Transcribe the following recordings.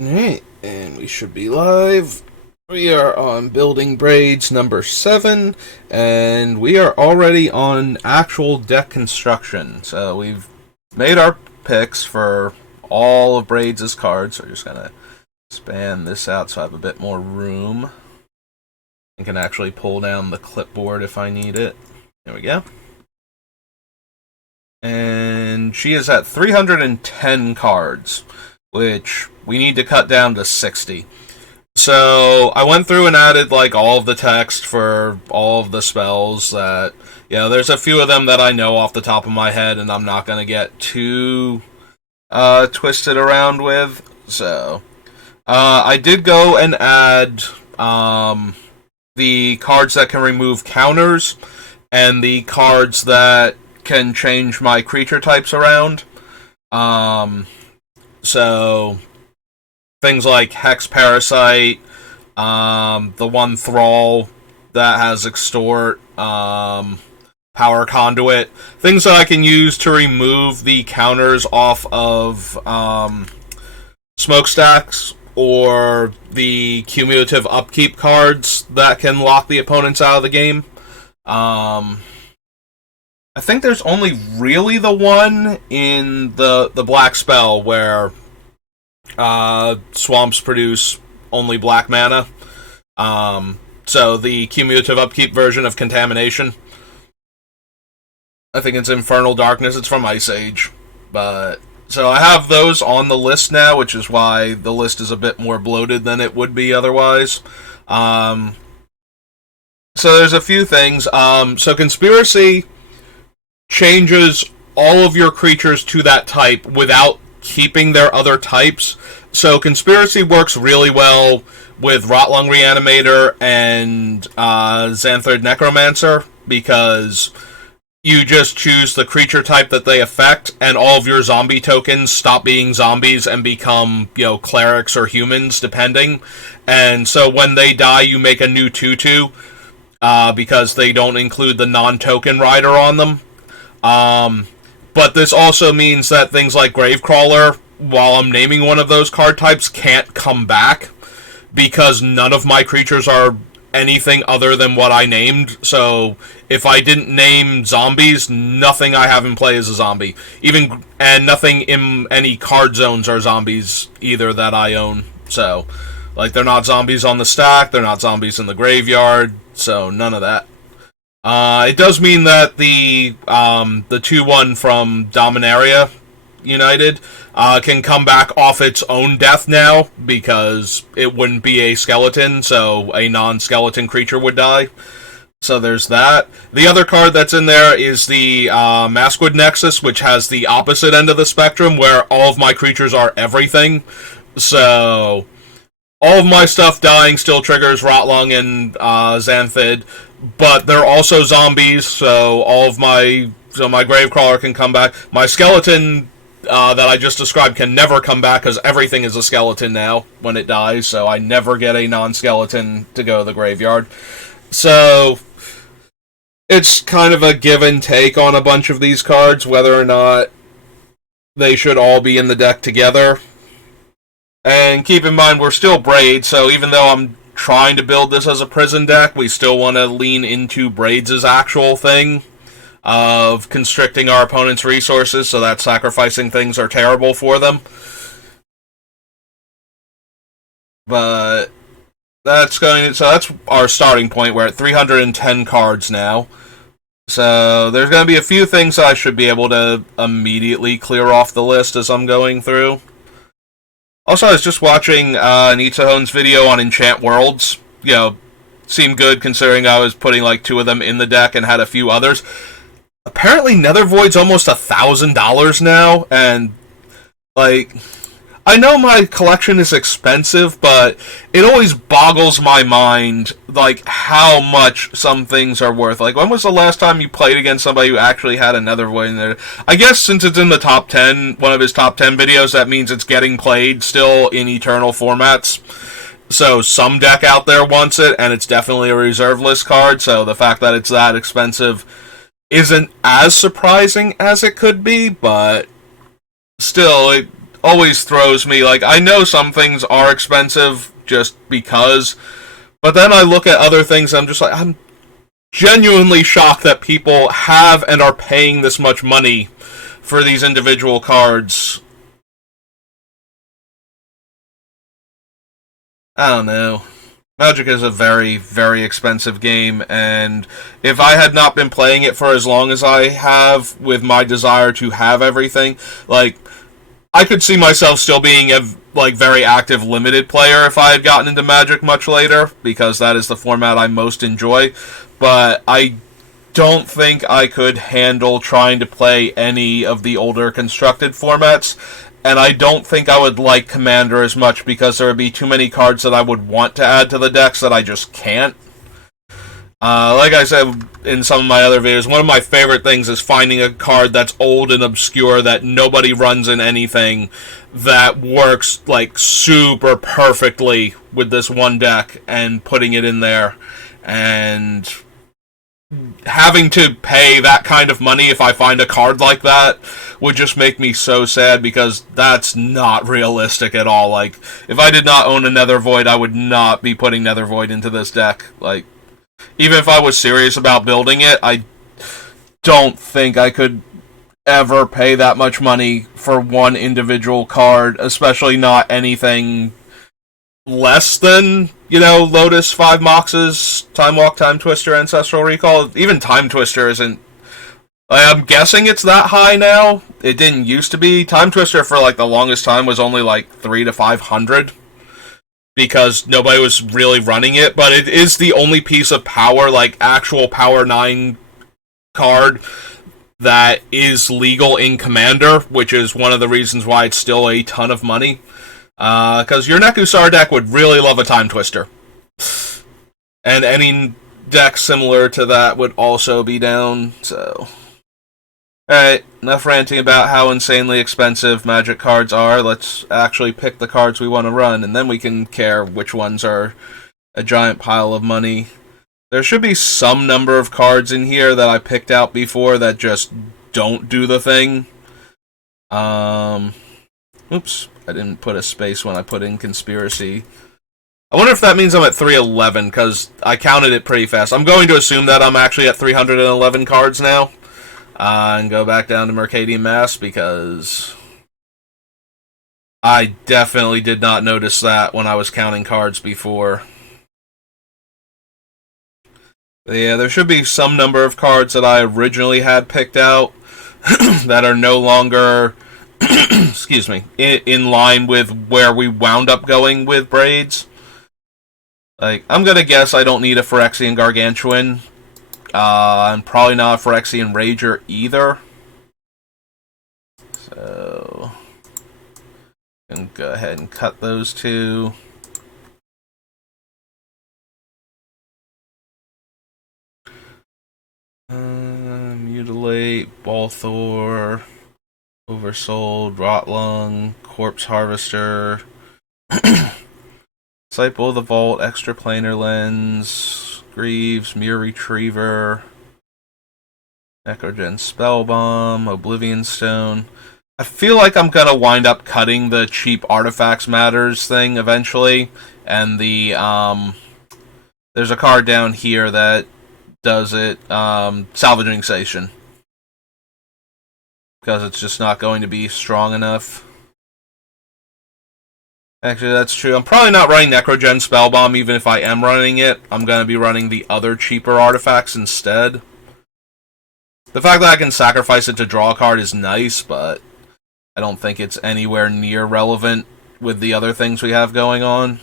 Alright, and we should be live. We are on building braids number 7, and we are already on actual deck construction. So we've made our picks for all of Braids' cards. So we're just gonna span this out so I have a bit more room. I can actually pull down the clipboard if I need it. There we go. And she is at 310 cards, which we need to cut down to 60. So I went through and added like all of the text for all of the spells that, there's a few of them that I know off the top of my head and I'm not going to get too twisted around with. So I did go and add the cards that can remove counters and the cards that can change my creature types around. So things like Hex Parasite, the one Thrall that has Extort, Power Conduit, things that I can use to remove the counters off of smokestacks or the cumulative upkeep cards that can lock the opponents out of the game. I think there's only really the one in the black spell where swamps produce only black mana. So the cumulative upkeep version of Contamination. I think it's Infernal Darkness. It's from Ice Age. But so I have those on the list now, which is why the list is a bit more bloated than it would be otherwise. So there's a few things. So Conspiracy changes all of your creatures to that type without keeping their other types. So Conspiracy works really well with Rotlung Reanimator and Xanthid Necromancer because you just choose the creature type that they affect and all of your zombie tokens stop being zombies and become, clerics or humans depending. And so when they die you make a new 2/2 because they don't include the non-token rider on them. But this also means that things like Gravecrawler, while I'm naming one of those card types, can't come back because none of my creatures are anything other than what I named. So if I didn't name zombies, nothing I have in play is a zombie. And nothing in any card zones are zombies either that I own. So, they're not zombies on the stack, they're not zombies in the graveyard, so none of that. It does mean that the 2/1 from Dominaria United can come back off its own death now because it wouldn't be a skeleton, so a non-skeleton creature would die. So there's that. The other card that's in there is the Maskwood Nexus, which has the opposite end of the spectrum, where all of my creatures are everything. So all of my stuff dying still triggers Rotlung and Xanthid, but they're also zombies, so my Gravecrawler can come back. My skeleton that I just described can never come back because everything is a skeleton now when it dies, so I never get a non-skeleton to go to the graveyard. So it's kind of a give and take on a bunch of these cards, whether or not they should all be in the deck together. And keep in mind, we're still Braid, so even though I'm trying to build this as a prison deck, we still want to lean into Braids' actual thing of constricting our opponent's resources so that sacrificing things are terrible for them. But that's our starting point. We're at 310 cards now. So there's going to be a few things I should be able to immediately clear off the list as I'm going through. Also, I was just watching Nitsuhone's video on Enchant Worlds. Seemed good considering I was putting 2 of them in the deck and had a few others. Apparently, Nethervoid's almost $1,000 now, and I know my collection is expensive, but it always boggles my mind, how much some things are worth. When was the last time you played against somebody who actually had a Nethervoid in there? I guess since it's in the top 10, one of his top 10 videos, that means it's getting played still in Eternal formats. So some deck out there wants it, and it's definitely a reserve list card, so the fact that it's that expensive isn't as surprising as it could be, but still, always throws me. Like, I know some things are expensive just because, but then I look at other things and I'm just like, I'm genuinely shocked that people have and are paying this much money for these individual cards. I don't know. Magic is a very, very expensive game, and if I had not been playing it for as long as I have, with my desire to have everything, like, I could see myself still being a very active limited player if I had gotten into Magic much later, because that is the format I most enjoy. But I don't think I could handle trying to play any of the older constructed formats, and I don't think I would like Commander as much because there would be too many cards that I would want to add to the decks that I just can't. Like I said in some of my other videos, one of my favorite things is finding a card that's old and obscure that nobody runs in anything that works like super perfectly with this one deck and putting it in there. And having to pay that kind of money if I find a card like that would just make me so sad, because that's not realistic at all. Like, if I did not own a Nether Void, I would not be putting Nether Void into this deck. Like, even if I was serious about building it, I don't think I could ever pay that much money for one individual card, especially not anything less than, Lotus, 5 Moxes, Time Walk, Time Twister, Ancestral Recall. Even Time Twister isn't... I'm guessing it's that high now. It didn't used to be. Time Twister for, the longest time was only, 3 to 500. Because nobody was really running it. But it is the only piece of power, actual Power 9 card that is legal in Commander, which is one of the reasons why it's still a ton of money. Because your Nekusar deck would really love a Time Twister. And any deck similar to that would also be down, so... Alright, enough ranting about how insanely expensive Magic cards are. Let's actually pick the cards we want to run, and then we can care which ones are a giant pile of money. There should be some number of cards in here that I picked out before that just don't do the thing. Oops, I didn't put a space when I put in Conspiracy. I wonder if that means I'm at 311, because I counted it pretty fast. I'm going to assume that I'm actually at 311 cards now. And go back down to Mercadian Mass, because I definitely did not notice that when I was counting cards before. But yeah, there should be some number of cards that I originally had picked out that are no longer... excuse me, in line with where we wound up going with Braids. I'm gonna guess I don't need a Phyrexian Gargantuan. I'm probably not a Phyrexian Rager either. So, I can go ahead and cut those two. Mutilate, Balthor, Oversold, Rotlung, Corpse Harvester, Disciple of the Vault, Extra Planar Lens, Greaves, Mirror Retriever, Necrogen Spellbomb, Oblivion Stone. I feel like I'm gonna wind up cutting the cheap Artifacts Matters thing eventually, and there's a card down here that does it, Salvaging Station. Because it's just not going to be strong enough. Actually, that's true. I'm probably not running Necrogen Spellbomb, even if I am running it. I'm going to be running the other cheaper artifacts instead. The fact that I can sacrifice it to draw a card is nice, but I don't think it's anywhere near relevant with the other things we have going on.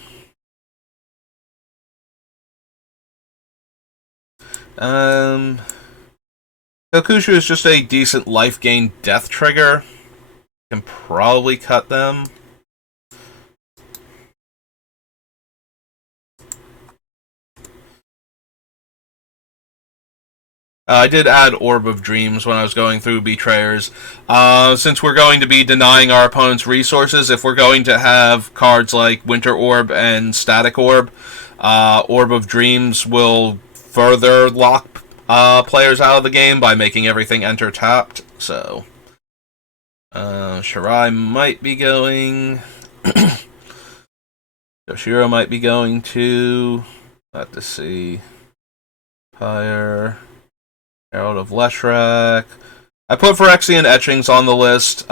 Kokushu is just a decent life gain death trigger. Can probably cut them. I did add Orb of Dreams when I was going through Betrayers. Since we're going to be denying our opponent's resources, if we're going to have cards like Winter Orb and Static Orb, Orb of Dreams will further lock players out of the game by making everything enter tapped. So Shirai might be going. Yoshiro might be going to. Let to see. Pyre. Herald of Leshrac. I put Phyrexian Etchings on the list.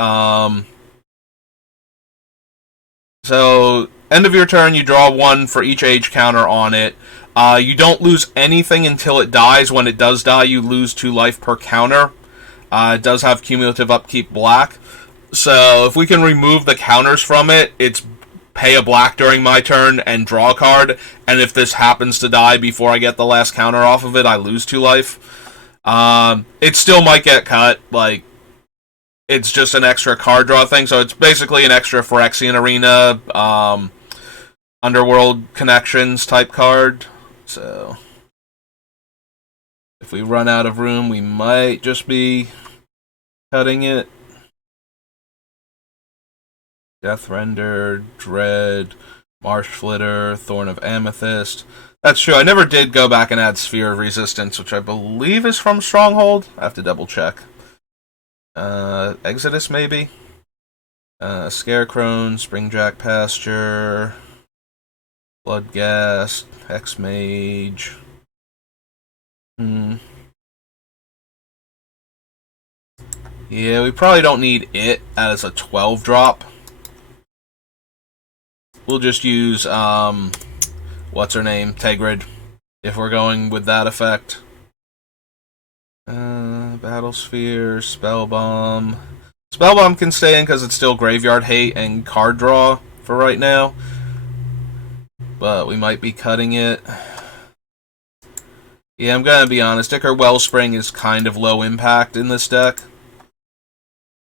So, end of your turn, you draw one for each age counter on it. You don't lose anything until it dies. When it does die, you lose 2 life per counter. It does have cumulative upkeep black. So, if we can remove the counters from it, it's pay a black during my turn and draw a card. And if this happens to die before I get the last counter off of it, I lose 2 life. It still might get cut. Like, it's just an extra card draw thing. So, it's basically an extra Phyrexian Arena, Underworld Connections type card. So, if we run out of room, we might just be cutting it. Deathrender, Dread, Marsh Flitter, Thorn of Amethyst. That's true. I never did go back and add Sphere of Resistance, which I believe is from Stronghold. I have to double check. Exodus, maybe? Scarecrow, Springjack Pasture, Bloodghast, Hexmage. Yeah, we probably don't need it as a 12 drop. We'll just use, what's her name? Tegrid, if we're going with that effect. Battlesphere, Spellbomb. Spellbomb can stay in because it's still Graveyard Hate and card draw for right now. But we might be cutting it. Yeah, I'm gonna be honest. Ichor Wellspring is kind of low impact in this deck.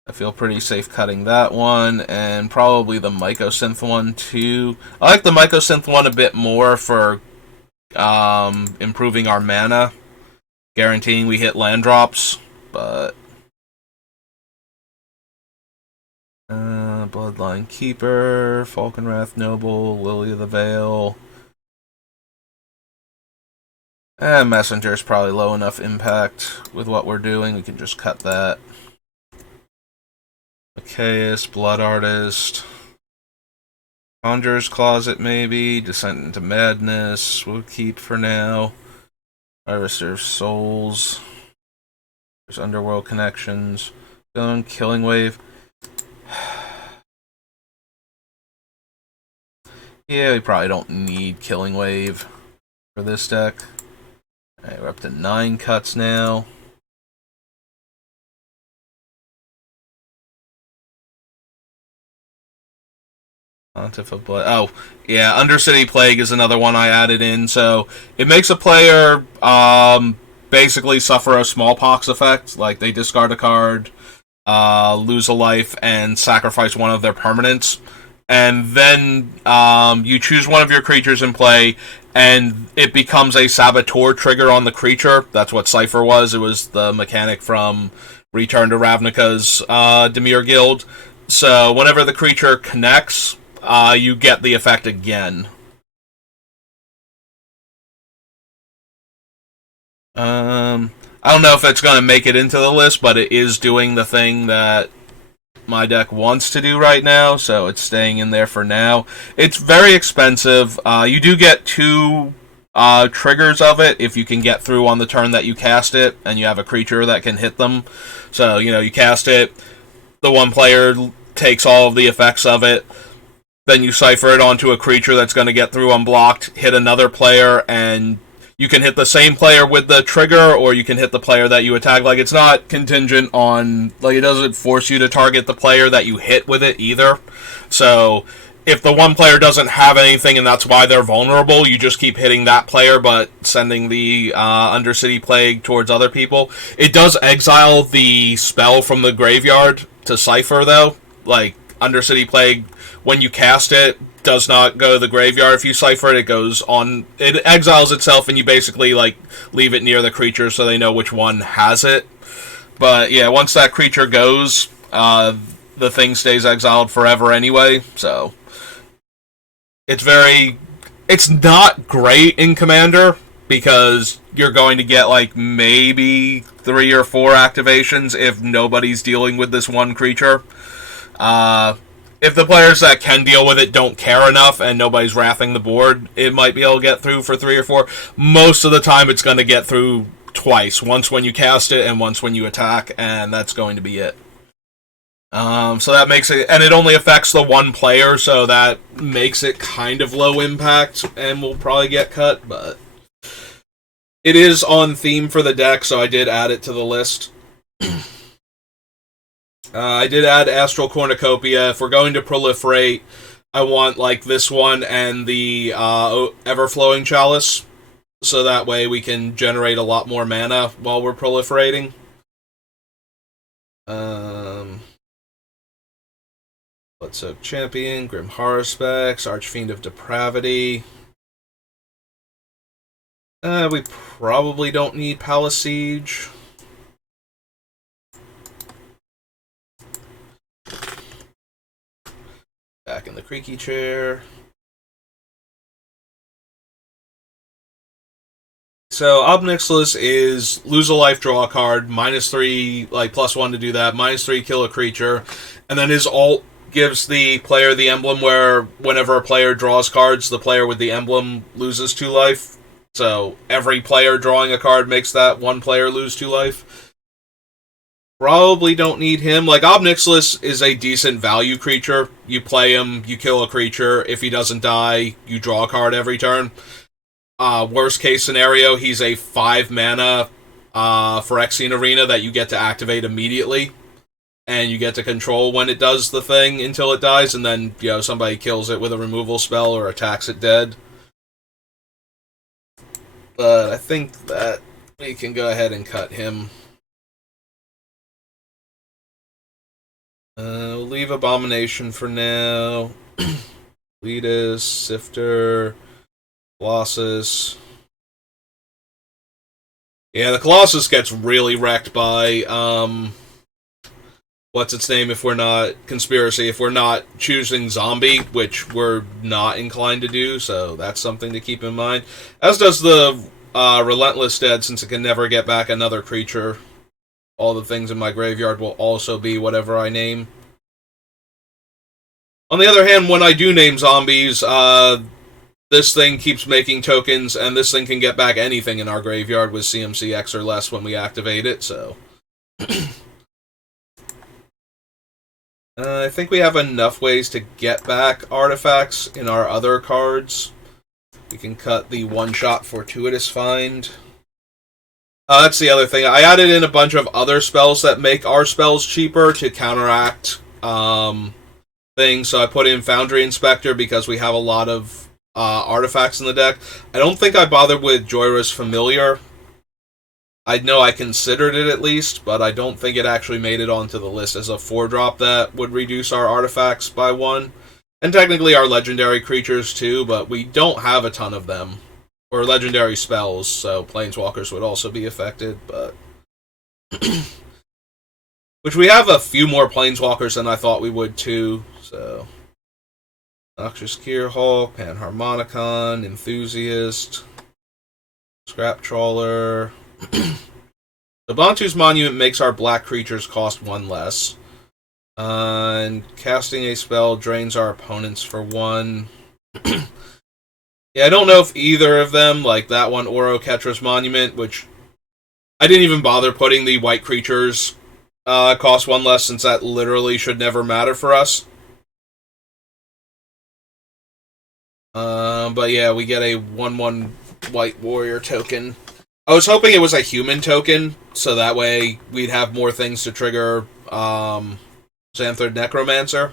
I feel pretty safe cutting that one, and probably the Mycosynth one too. I like the Mycosynth one a bit more for improving our mana, guaranteeing we hit land drops, but Bloodline Keeper, Falconwrath Noble, Lily of the Veil. Messenger is probably low enough impact with what we're doing. We can just cut that. Chaos, Blood Artist, Conjurer's Closet, maybe. Descent into Madness. We'll keep for now. Harvester of Souls. There's Underworld Connections. Going Killing Wave. Yeah, we probably don't need Killing Wave for this deck. Alright, we're up to 9 cuts now. Pontiff of Blood. Oh, yeah, Undercity Plague is another one I added in. So it makes a player basically suffer a smallpox effect. Like, they discard a card, lose a life, and sacrifice one of their permanents. And then you choose one of your creatures in play, and it becomes a Saboteur trigger on the creature. That's what Cypher was. It was the mechanic from Return to Ravnica's Dimir Guild. So whenever the creature connects, you get the effect again. I don't know if it's going to make it into the list, but it is doing the thing that my deck wants to do right now, so it's staying in there for now. It's very expensive. You do get 2 triggers of it if you can get through on the turn that you cast it, and you have a creature that can hit them. So, you cast it, the one player takes all of the effects of it, then you cipher it onto a creature that's going to get through unblocked, hit another player, and you can hit the same player with the trigger, or you can hit the player that you attack. Like, it's not contingent on, like, it doesn't force you to target the player that you hit with it either. So, if the one player doesn't have anything and that's why they're vulnerable, you just keep hitting that player, but sending the Undercity Plague towards other people. It does exile the spell from the graveyard to cipher, though. Like, Undercity Plague, when you cast it, does not go to the graveyard. If you cipher it, it goes on. It exiles itself, and you basically leave it near the creature so they know which one has it. But yeah, once that creature goes, the thing stays exiled forever anyway. So it's not great in Commander, because you're going to get like maybe 3 or 4 activations if nobody's dealing with this one creature. Uh, if the players that can deal with it don't care enough and nobody's wrathing the board, it might be able to get through for 3 or 4. Most of the time, it's going to get through twice. Once when you cast it and once when you attack, and that's going to be it. So that makes it, and it only affects the one player, so that makes it kind of low impact, and will probably get cut, but it is on theme for the deck, so I did add it to the list. I did add Astral Cornucopia. If we're going to proliferate, I want like this one and the Everflowing Chalice, so that way we can generate a lot more mana while we're proliferating. Let's Oak Champion, Grim Haruspex, Archfiend of Depravity. We probably don't need Palace Siege. Back in the creaky chair. So Ob Nixilis is lose a life, draw a card, -3, like +1 to do that, -3 kill a creature, and then his alt gives the player the emblem where whenever a player draws cards, the player with the emblem loses 2 life. So every player drawing a card makes that one player lose 2 life. Probably don't need him. Like, Ob Nixilis is a decent value creature. You play him, you kill a creature. If he doesn't die, you draw a card every turn. Worst case scenario, he's a 5 mana Phyrexian Arena that you get to activate immediately. And you get to control when it does the thing until it dies, and then, you know, somebody kills it with a removal spell or attacks it dead. But I think that we can go ahead and cut him. We'll leave Abomination for now. Letus, Sifter, Colossus. Yeah, the Colossus gets really wrecked by, what's its name if we're not Conspiracy, if we're not choosing Zombie, which we're not inclined to do, so that's something to keep in mind. As does the Relentless Dead, since it can never get back another creature. All the things in my graveyard will also be whatever I name. On the other hand, when I do name zombies, this thing keeps making tokens, and this thing can get back anything in our graveyard with CMCX or less when we activate it, so... I think we have enough ways to get back artifacts in our other cards. We can cut the one-shot Fortuitous Find. That's the other thing. I added in a bunch of other spells that make our spells cheaper to counteract things. So I put in Foundry Inspector because we have a lot of artifacts in the deck. I don't think I bothered with Joyra's Familiar. I know I considered it at least, but I don't think it actually made it onto the list as a 4-drop that would reduce our artifacts by 1. And technically our legendary creatures too, but we don't have a ton of them. Or legendary spells, so Planeswalkers would also be affected, but... which we have a few more Planeswalkers than I thought we would too, so... Noxious Gearhulk, Panharmonicon, Enthusiast, Scrap Trawler... The Bantu's Monument makes our black creatures cost 1 less. And casting a spell drains our opponents for 1. Yeah, I don't know if either of them, like that one or Oketra's Monument, which I didn't even bother putting the white creatures cost 1 less, since that literally should never matter for us. But yeah, we get a 1/1 white warrior token. I was hoping it was a human token, so that way we'd have more things to trigger Xanthid Necromancer.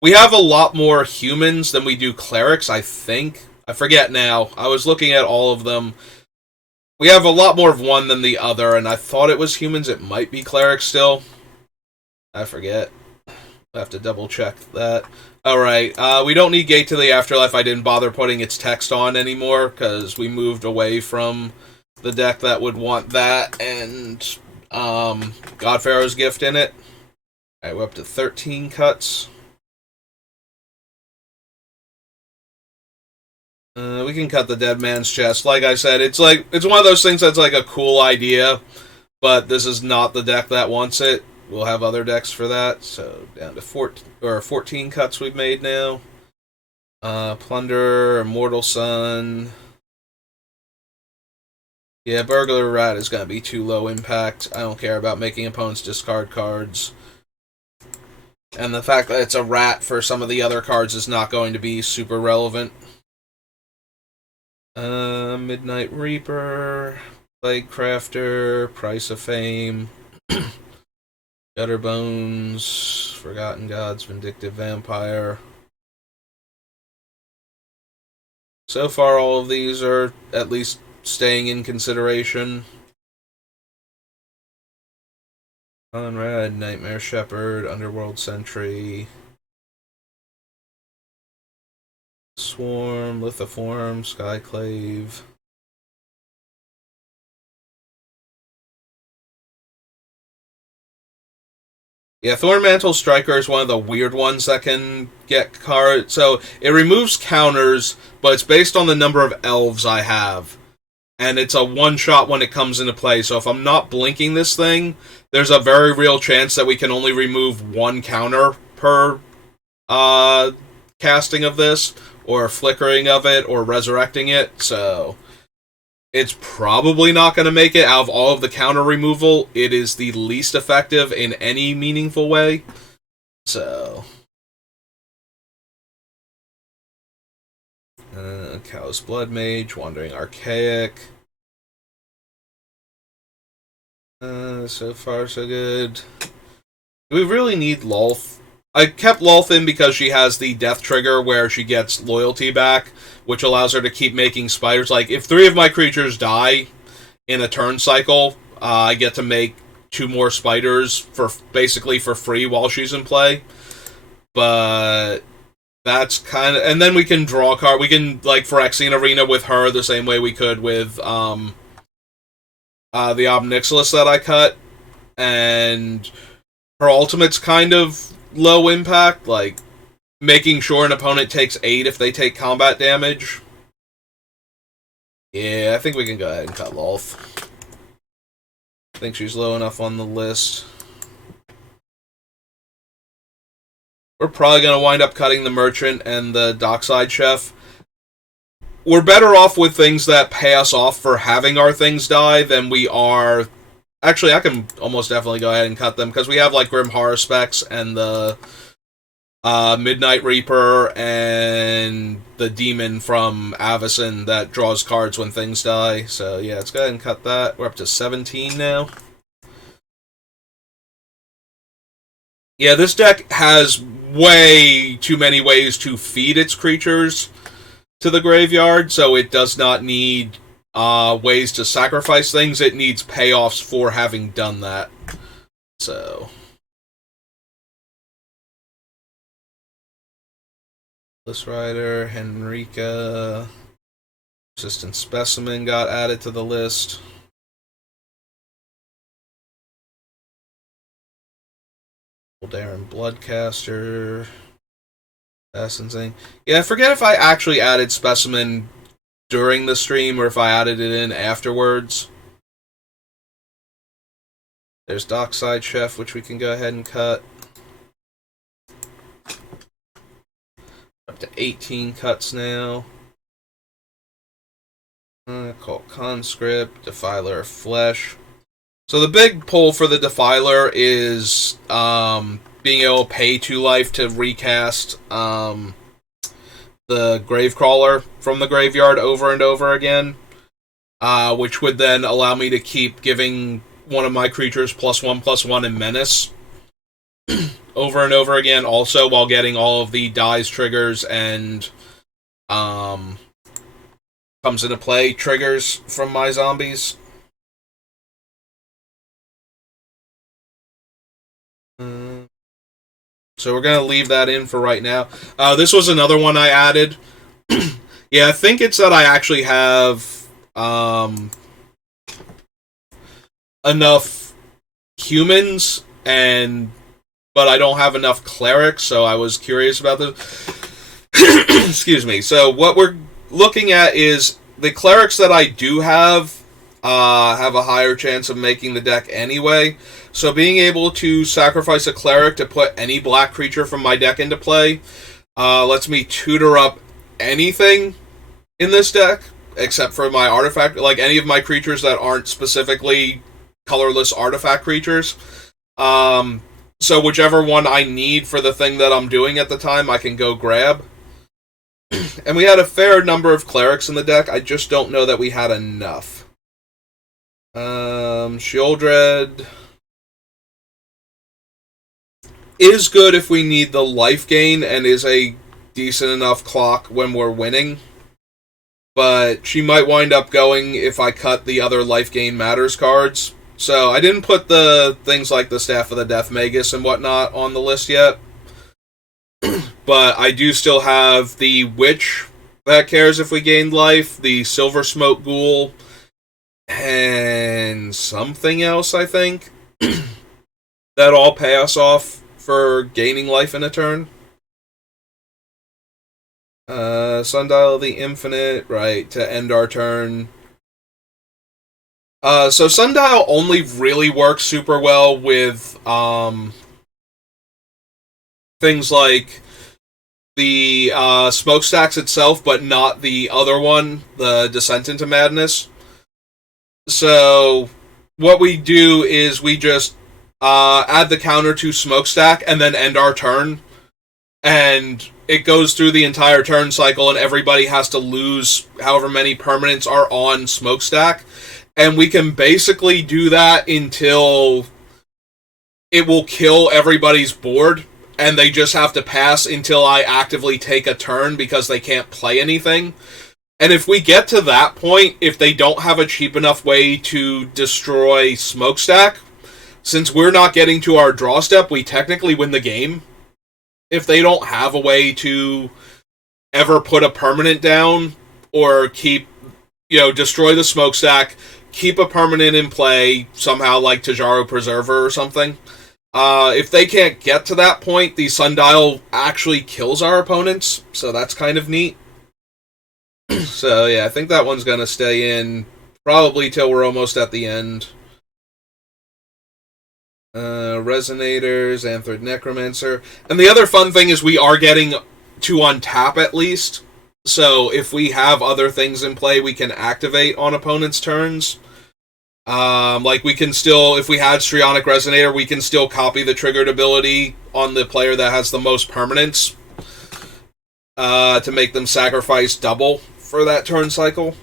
We have a lot more humans than we do clerics, I think. I forget now. I was looking at all of them. We have a lot more of one than the other, and I thought it was humans. It might be clerics still. I forget. I have to double check that. Alright, we don't need Gate to the Afterlife. I didn't bother putting its text on anymore, because we moved away from the deck that would want that, and God Pharaoh's Gift in it. Alright, we're up to 13 cuts. We can cut the Dead Man's Chest. Like I said, it's one of those things that's like a cool idea, but this is not the deck that wants it. We'll have other decks for that. So down to 14 cuts we've made now. Plunder, Immortal Sun. Yeah, Burglar Rat is going to be too low impact. I don't care about making opponents discard cards. And the fact that it's a rat for some of the other cards is not going to be super relevant. Midnight Reaper, Plague Crafter, Price of Fame, Gutter Bones, Forgotten Gods, Vindictive Vampire. So far, all of these are at least staying in consideration. Conrad, Nightmare Shepherd, Underworld Sentry, Swarm, Lithoform, Skyclave. Yeah, Thornmantle Striker is one of the weird ones that can get cards. So it removes counters, but it's based on the number of elves I have. And it's a one-shot when it comes into play. So if I'm not blinking this thing, there's a very real chance that we can only remove one counter per casting of this, or flickering of it, or resurrecting it. So it's probably not going to make it. Out of all of the counter removal, it is the least effective in any meaningful way. So Callous Blood Mage, Wandering Archaic. So far so good. We really need Lolth. I kept Lolth in because she has the death trigger where she gets loyalty back, which allows her to keep making spiders. Like, if 3 of my creatures die in a turn cycle, I get to make 2 more spiders for basically for free while she's in play. But that's kind of... And then we can draw a card. We can, like, Phyrexian Arena with her the same way we could with the Obnixilis that I cut. And her ultimate's kind of low impact, like making sure an opponent takes 8 if they take combat damage. Yeah, I think we can go ahead and cut Lolth. I think she's low enough on the list. We're probably going to wind up cutting the Merchant and the Dockside Chef. We're better off with things that pay us off for having our things die than we are... Actually, I can almost definitely go ahead and cut them, because we have, like, Grim Horror Specs and the Midnight Reaper and the Demon from Avacyn that draws cards when things die. So, yeah, let's go ahead and cut that. We're up to 17 now. Yeah, this deck has way too many ways to feed its creatures to the graveyard, so it does not need... ways to sacrifice things. It needs payoffs for having done that. So Bliss Rider, Henrika, Persistent Specimen got added to the list. Darren Bloodcaster, Assassin's Ink. Yeah, I forget if I actually added Specimen during the stream, or if I added it in afterwards. There's Dockside Chef, which we can go ahead and cut. Up to 18 cuts now. Cult Conscript, Defiler of Flesh. So the big pull for the Defiler is being able to pay 2 life to recast the Gravecrawler from the graveyard over and over again, which would then allow me to keep giving one of my creatures +1/+1 in Menace over and over again, also while getting all of the dies, triggers, and comes into play triggers from my zombies. So we're going to leave that in for right now. This was another one I added. Yeah, I think it's that I actually have enough humans, but I don't have enough clerics, so I was curious about this. Excuse me. So what we're looking at is the clerics that I do have a higher chance of making the deck anyway. So being able to sacrifice a cleric to put any black creature from my deck into play lets me tutor up anything in this deck, except for my artifact, like any of my creatures that aren't specifically colorless artifact creatures. So whichever one I need for the thing that I'm doing at the time, I can go grab. And we had a fair number of clerics in the deck. I just don't know that we had enough. Sheoldred is good if we need the life gain and is a decent enough clock when we're winning. But she might wind up going if I cut the other life gain matters cards. So I didn't put the things like the Staff of the Death Magus and whatnot on the list yet. But I do still have the Witch that cares if we gained life, the Silver Smoke Ghoul, and something else, I think. That all pay us off for gaining life in a turn. Sundial of the Infinite, right, to end our turn. So Sundial only really works super well with things like the smokestacks itself, but not the other one, the Descent into Madness. So what we do is we just add the counter to smokestack and then end our turn. And it goes through the entire turn cycle, and everybody has to lose however many permanents are on smokestack. And we can basically do that until it will kill everybody's board, and they just have to pass until I actively take a turn because they can't play anything. And if we get to that point, if they don't have a cheap enough way to destroy smokestack, since we're not getting to our draw step, we technically win the game. If they don't have a way to ever put a permanent down or destroy the smokestack, keep a permanent in play somehow, like Tajaro Preserver or something. If they can't get to that point, the Sundial actually kills our opponents, so that's kind of neat. So yeah, I think that one's gonna stay in probably till we're almost at the end. Resonators, Anthrid Necromancer. And the other fun thing is we are getting to untap at least. So if we have other things in play, we can activate on opponents' turns. Like we can still, if we had Strionic Resonator, we can still copy the triggered ability on the player that has the most permanents to make them sacrifice double for that turn cycle.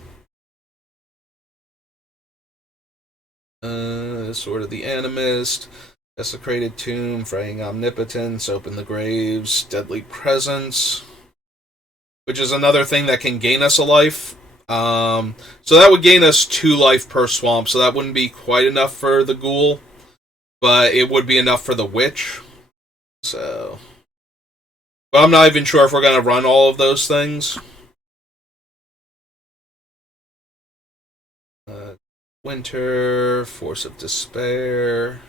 Sword of the Animist, Desecrated Tomb, Fraying Omnipotence, Open the Graves, Deadly Presence, which is another thing that can gain us a life. So that would gain us 2 life per swamp, so that wouldn't be quite enough for the Ghoul, but it would be enough for the Witch. So, but I'm not even sure if we're going to run all of those things. Winter, Force of Despair,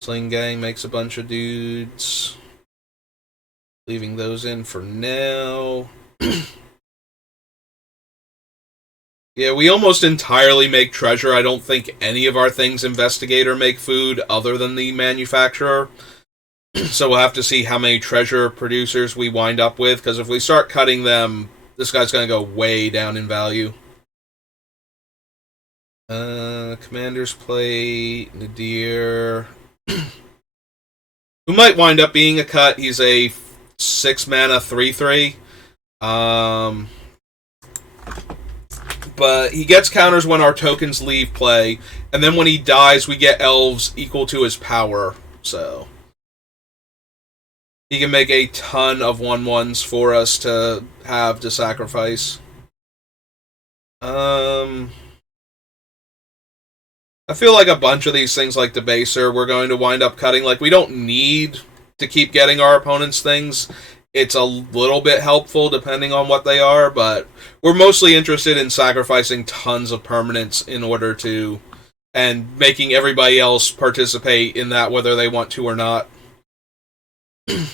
Sling Gang makes a bunch of dudes. Leaving those in for now. Yeah, we almost entirely make treasure. I don't think any of our things investigate or make food other than the manufacturer. So we'll have to see how many treasure producers we wind up with, because if we start cutting them, this guy's going to go way down in value. Commander's Plate, Nadir, who might wind up being a cut. He's a 6 mana 3/3. But he gets counters when our tokens leave play, and then when he dies, we get elves equal to his power. So he can make a ton of 1/1s for us to have to sacrifice. I feel like a bunch of these things, like Debaser, we're going to wind up cutting. Like, we don't need to keep getting our opponents' things. It's a little bit helpful depending on what they are, but we're mostly interested in sacrificing tons of permanents in order to, and making everybody else participate in that whether they want to or not. So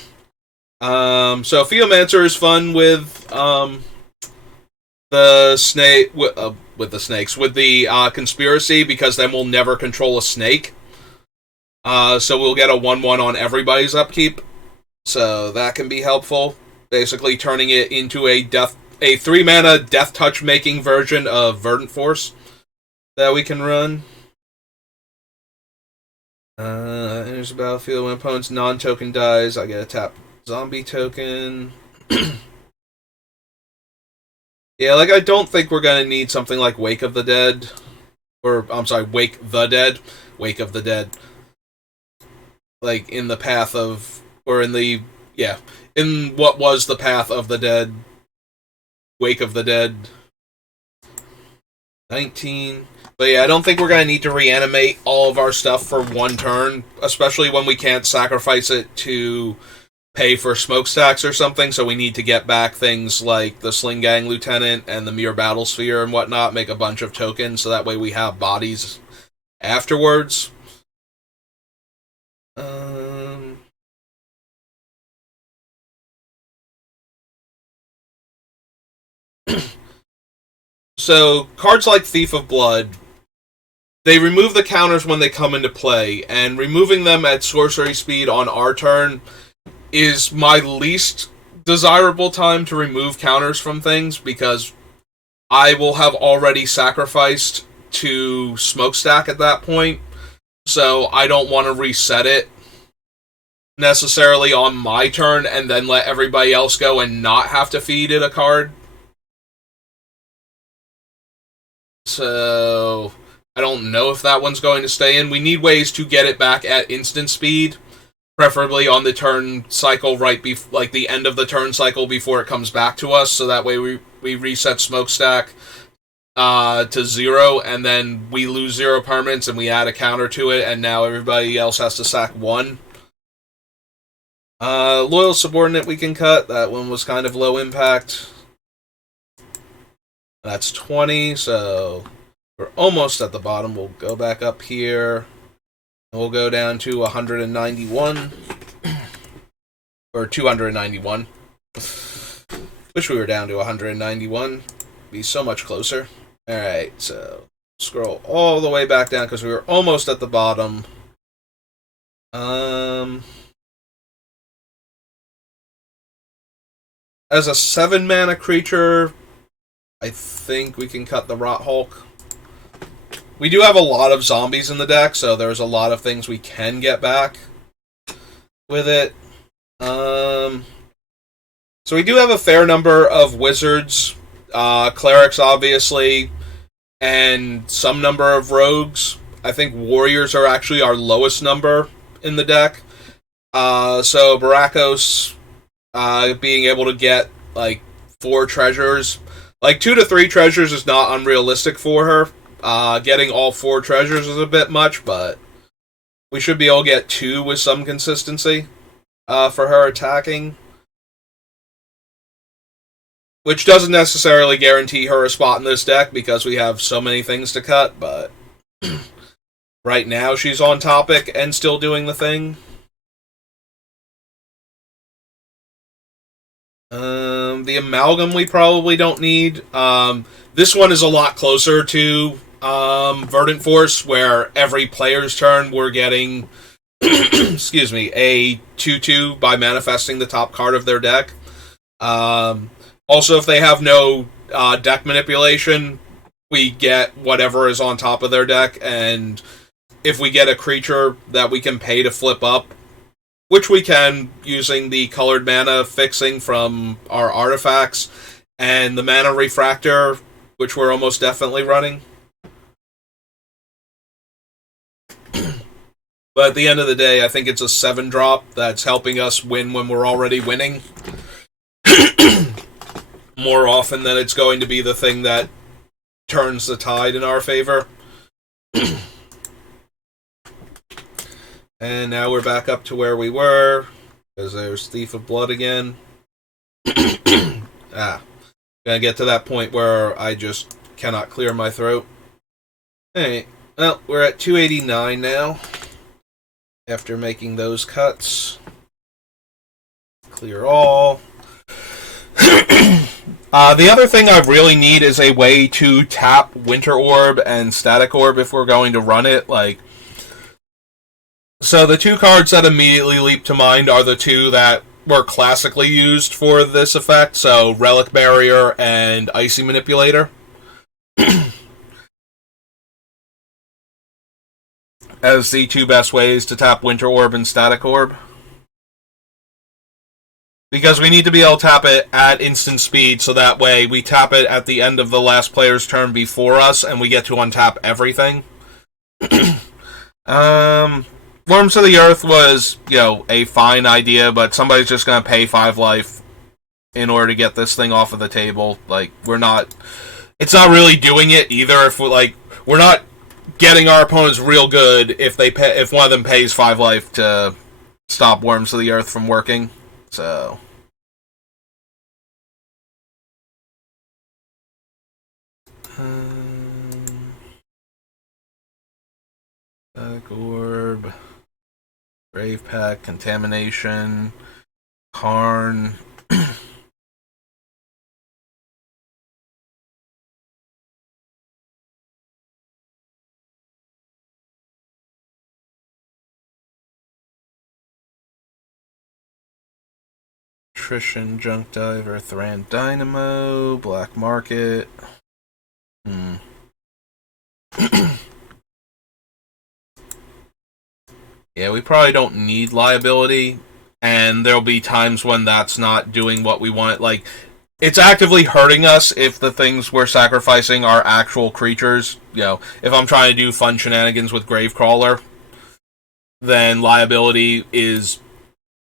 Theomancer is fun with the snake with the snakes with the conspiracy, because then we'll never control a snake. So we'll get a 1/1 on everybody's upkeep. So that can be helpful. Basically turning it into a 3-mana death touch making version of Verdant Force that we can run. Enters the battlefield when opponent's non-token dies. I get a tap zombie token. Yeah, like I don't think we're gonna need something like Wake of the Dead. Or, I'm sorry, Wake the Dead. Wake of the Dead. Like, in the path of... Or in the... Yeah. In what was the path of the dead. Wake of the Dead. 19. But yeah, I don't think we're going to need to reanimate all of our stuff for one turn. Especially when we can't sacrifice it to pay for smokestacks or something. So we need to get back things like the Sling Gang Lieutenant and the Mere Battle Sphere and whatnot. Make a bunch of tokens so that way we have bodies afterwards. So, cards like Thief of Blood, they remove the counters when they come into play, and removing them at sorcery speed on our turn is my least desirable time to remove counters from things, because I will have already sacrificed to Smokestack at that point, so I don't want to reset it necessarily on my turn and then let everybody else go and not have to feed it a card. So, I don't know if that one's going to stay in. We need ways to get it back at instant speed, preferably on the turn cycle, like the end of the turn cycle before it comes back to us, so that way we reset Smokestack to 0, and then we lose 0 permanents, and we add a counter to it, and now everybody else has to sack 1. Loyal Subordinate we can cut. That one was kind of low impact. That's 20, so we're almost at the bottom. We'll go back up here, and we'll go down to 191. Or 291. Wish we were down to 191. Be so much closer. Alright, so scroll all the way back down because we were almost at the bottom. As a 7-mana creature, I think we can cut the Rot Hulk. We do have a lot of zombies in the deck, so there's a lot of things we can get back with it. So we do have a fair number of wizards, clerics obviously, and some number of rogues. I think warriors are actually our lowest number in the deck. So Barakos being able to get like 4 treasures. Like, 2 to 3 treasures is not unrealistic for her. Getting all 4 treasures is a bit much, but we should be able to get 2 with some consistency for her attacking. Which doesn't necessarily guarantee her a spot in this deck because we have so many things to cut, but right now she's on topic and still doing the thing. The Amalgam we probably don't need. This one is a lot closer to Verdant Force, where every player's turn we're getting excuse me, a 2/2 by manifesting the top card of their deck. Also, if they have no deck manipulation, we get whatever is on top of their deck, and if we get a creature that we can pay to flip up, which we can using the colored mana fixing from our artifacts, and the mana refractor, which we're almost definitely running. But at the end of the day, I think it's a 7-drop that's helping us win when we're already winning. More often than it's going to be the thing that turns the tide in our favor. And now we're back up to where we were, because there's Thief of Blood again. Gonna get to that point where I just cannot clear my throat. Alright, well, we're at 289 now, after making those cuts. Clear all. The other thing I really need is a way to tap Winter Orb and Static Orb if we're going to run it. So the two cards that immediately leap to mind are the two that were classically used for this effect. So Relic Barrier and Icy Manipulator. As the two best ways to tap Winter Orb and Static Orb. Because we need to be able to tap it at instant speed, so that way we tap it at the end of the last player's turn before us, and we get to untap everything. Worms of the Earth was, a fine idea, but somebody's just going to pay 5 life in order to get this thing off of the table. It's not really doing it either. If we're not getting our opponents real good if one of them pays 5 life to stop Worms of the Earth from working. So, Orb, Brave Pack, Contamination, Karn. Attrition, Junk Diver, Thran Dynamo, Black Market. Yeah, we probably don't need liability, and there'll be times when that's not doing what we want. It's actively hurting us if the things we're sacrificing are actual creatures. If I'm trying to do fun shenanigans with Gravecrawler, then liability is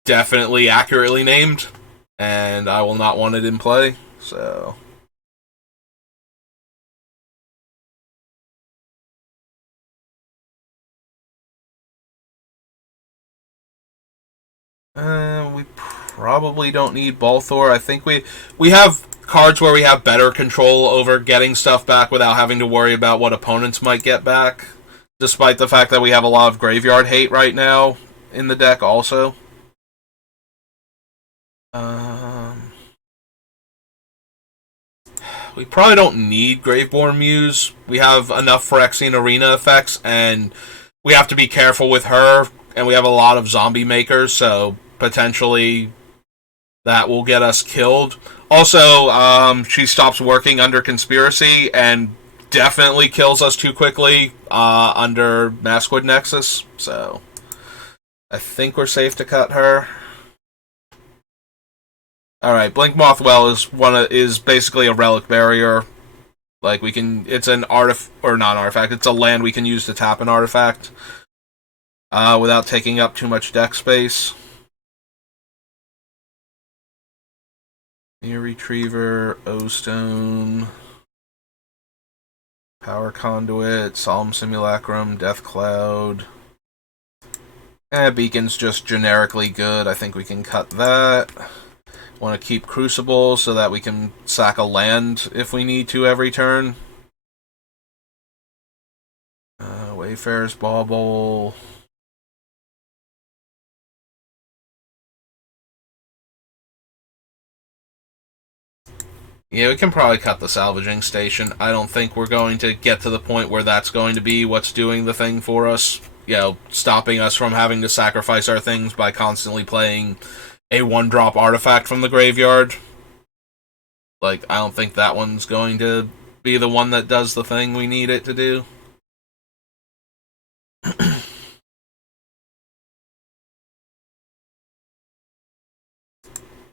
definitely accurately named, and I will not want it in play, so... We probably don't need Balthor. I think we have cards where we have better control over getting stuff back without having to worry about what opponents might get back, despite the fact that we have a lot of graveyard hate right now in the deck also. We probably don't need Graveborn Muse. We have enough Phyrexian Arena effects, and we have to be careful with her, and we have a lot of zombie makers, so potentially that will get us killed. Also, she stops working under Conspiracy, and definitely kills us too quickly under Maskwood Nexus, so I think we're safe to cut her. Alright, Blink Mothwell is basically a Relic Barrier. It's an non-artifact, it's a land we can use to tap an artifact without taking up too much deck space. Near Retriever, O-Stone, Power Conduit, Solemn Simulacrum, Death Cloud. Beacon's just generically good. I think we can cut that. Want to keep Crucible so that we can sack a land if we need to every turn. Wayfarer's Bauble. Yeah, we can probably cut the salvaging station. I don't think we're going to get to the point where that's going to be what's doing the thing for us. Stopping us from having to sacrifice our things by constantly playing a 1-drop artifact from the graveyard. I don't think that one's going to be the one that does the thing we need it to do.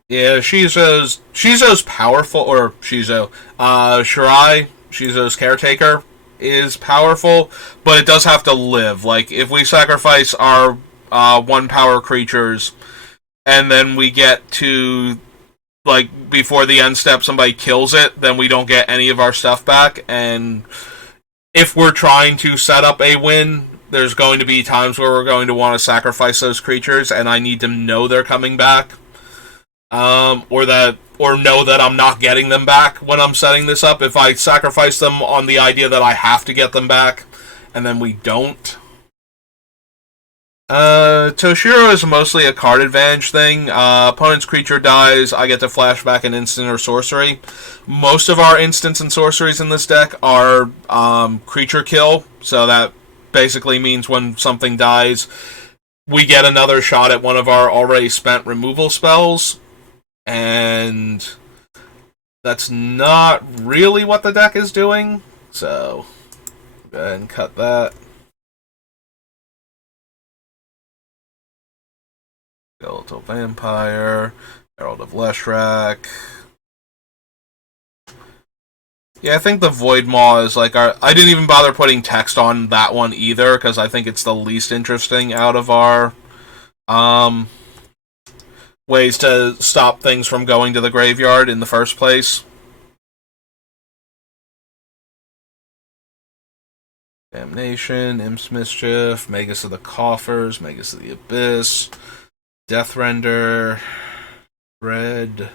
Yeah, Shizo's powerful, or Shirai, Shizo's Caretaker, is powerful, but it does have to live. If we sacrifice our 1-power creatures, and then we get to, before the end step somebody kills it, then we don't get any of our stuff back, and if we're trying to set up a win, there's going to be times where we're going to want to sacrifice those creatures, and I need to know they're coming back. Or know that I'm not getting them back when I'm setting this up. If I sacrifice them on the idea that I have to get them back, and then we don't, Toshiro is mostly a card advantage thing. Opponent's creature dies, I get to flashback an instant or sorcery. Most of our instants and sorceries in this deck are creature kill, so that basically means when something dies, we get another shot at one of our already spent removal spells, and that's not really what the deck is doing, so go ahead and cut that. Skeletal Vampire, Herald of Leshrac. Yeah, I think the Void Maw is like our... I didn't even bother putting text on that one either, because I think it's the least interesting out of our ways to stop things from going to the graveyard in the first place. Damnation, Imp's Mischief, Magus of the Coffers, Magus of the Abyss, Deathrender, Red,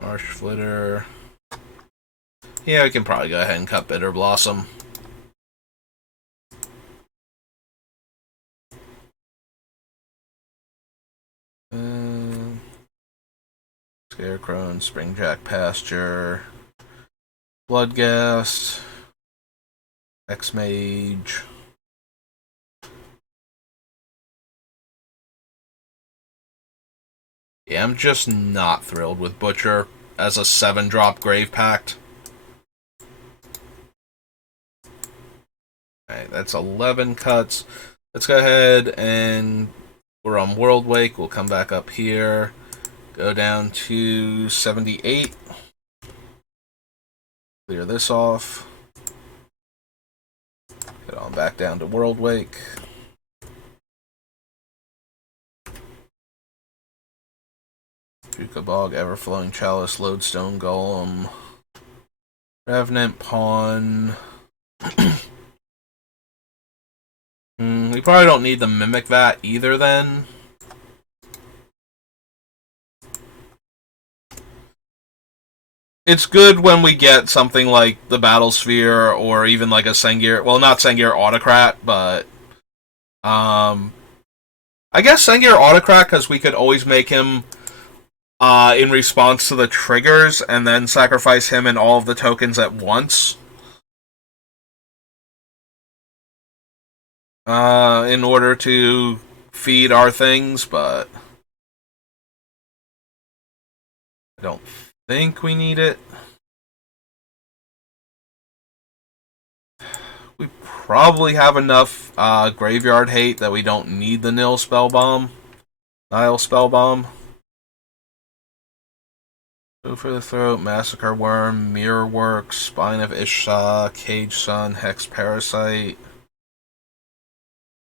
Marsh Flitter. Yeah, we can probably go ahead and cut Bitter Blossom. Scarecrow and Springjack Pasture, Bloodghast, X-Mage. Yeah, I'm just not thrilled with Butcher as a 7-drop Grave Pact. Alright, that's 11 cuts. Let's go ahead and we're on World Wake. We'll come back up here. Go down to 78. Clear this off. Get on back down to World Wake. Jukabog, Everflowing Chalice, Lodestone Golem, Revenant Pawn. We probably don't need the Mimic Vat either then. It's good when we get something like the Battle Sphere or even like a Sengir, well, not Sengir Autocrat, but I guess Sengir Autocrat, because we could always make him in response to the triggers and then sacrifice him and all of the tokens at once. In order to feed our things, but I don't think we need it. We probably have enough graveyard hate that we don't need the Nile Spellbomb. Go for the Throat, Massacre Worm, Mirror Works, Spine of Ishsa, Cage Sun, Hex Parasite,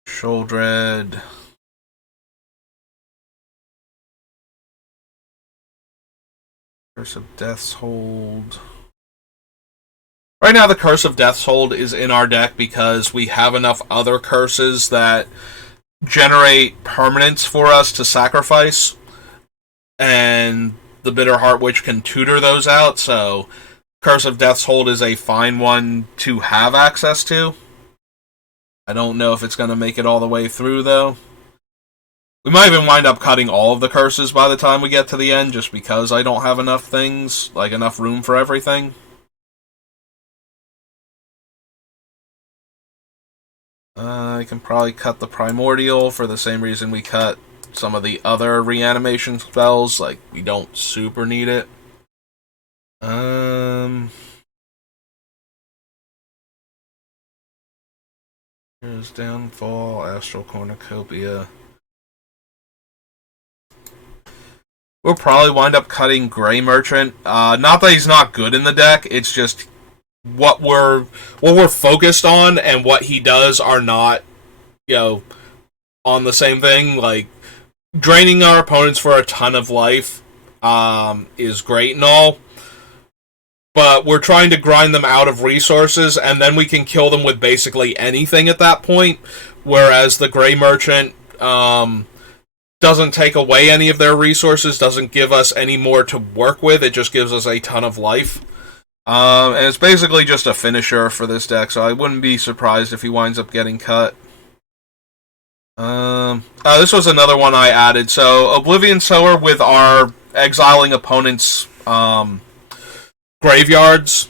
Sholdred, Curse of Death's Hold. Right now the Curse of Death's Hold is in our deck because we have enough other curses that generate permanents for us to sacrifice, and the Bitter Heart Witch can tutor those out, so Curse of Death's Hold is a fine one to have access to. I don't know if it's going to make it all the way through, though. We might even wind up cutting all of the curses by the time we get to the end, just because I don't have enough things, like enough room for everything. I can probably cut the Primordial for the same reason we cut some of the other reanimation spells, like we don't super need it. Here's Downfall, Astral Cornucopia. We'll probably wind up cutting Grey Merchant. Not that he's not good in the deck, it's just what we're focused on and what he does are not, on the same thing. Like, draining our opponents for a ton of life is great and all, but we're trying to grind them out of resources, and then we can kill them with basically anything at that point, whereas the Grey Merchant doesn't take away any of their resources, doesn't give us any more to work with, it just gives us a ton of life. And it's basically just a finisher for this deck, so I wouldn't be surprised if he winds up getting cut. This was another one I added. So Oblivion Sower with our exiling opponents' graveyards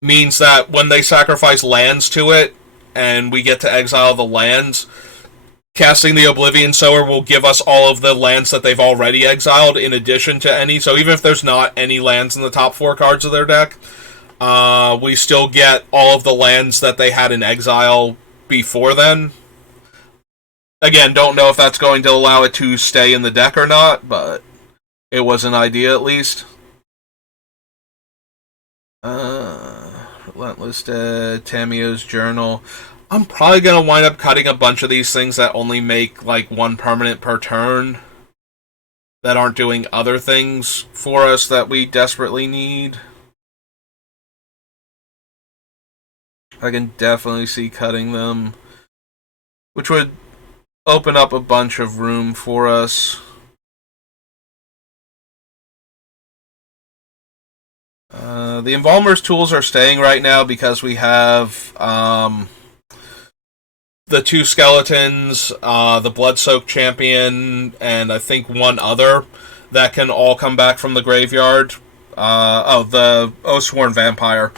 means that when they sacrifice lands to it, and we get to exile the lands, casting the Oblivion Sower will give us all of the lands that they've already exiled in addition to any. So even if there's not any lands in the top 4 cards of their deck, we still get all of the lands that they had in exile before then. Again, don't know if that's going to allow it to stay in the deck or not, but it was an idea at least. Relentless Dead, Tamio's Journal. I'm probably going to wind up cutting a bunch of these things that only make like one permanent per turn, that aren't doing other things for us that we desperately need. I can definitely see cutting them, which would open up a bunch of room for us. The Embalmer's tools are staying right now because we have the 2 skeletons, the Blood-Soaked Champion, and I think one other that can all come back from the graveyard. The Oathsworn Vampire.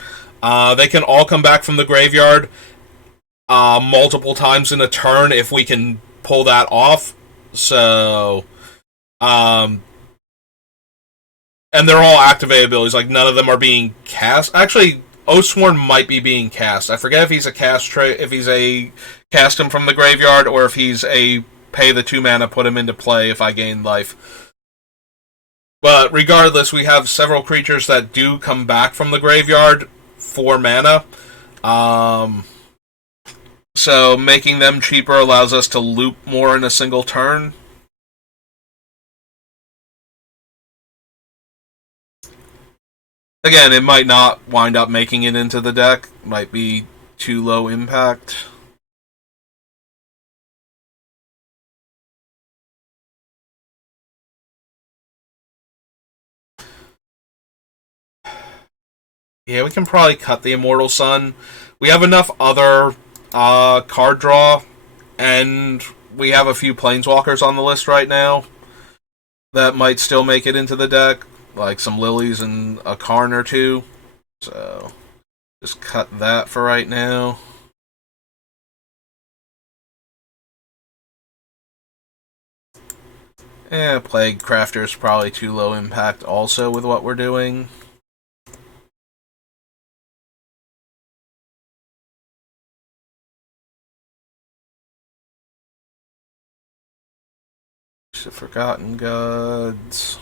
They can all come back from the graveyard multiple times in a turn if we can pull that off. So, and they're all activated abilities. Like, none of them are being cast. Actually, Oathsworn might be being cast. I forget if he's a if he's a cast him from the graveyard, or if he's a pay the 2 mana, put him into play if I gain life. But regardless, we have several creatures that do come back from the graveyard for mana. So making them cheaper allows us to loop more in a single turn. Again, it might not wind up making it into the deck. Might be too low impact. Yeah, we can probably cut the Immortal Sun. We have enough other card draw, and we have a few Planeswalkers on the list right now that might still make it into the deck, like some Lilies and a Karn or 2. So, just cut that for right now. Plague Crafter's probably too low impact also with what we're doing. The Forgotten Gods.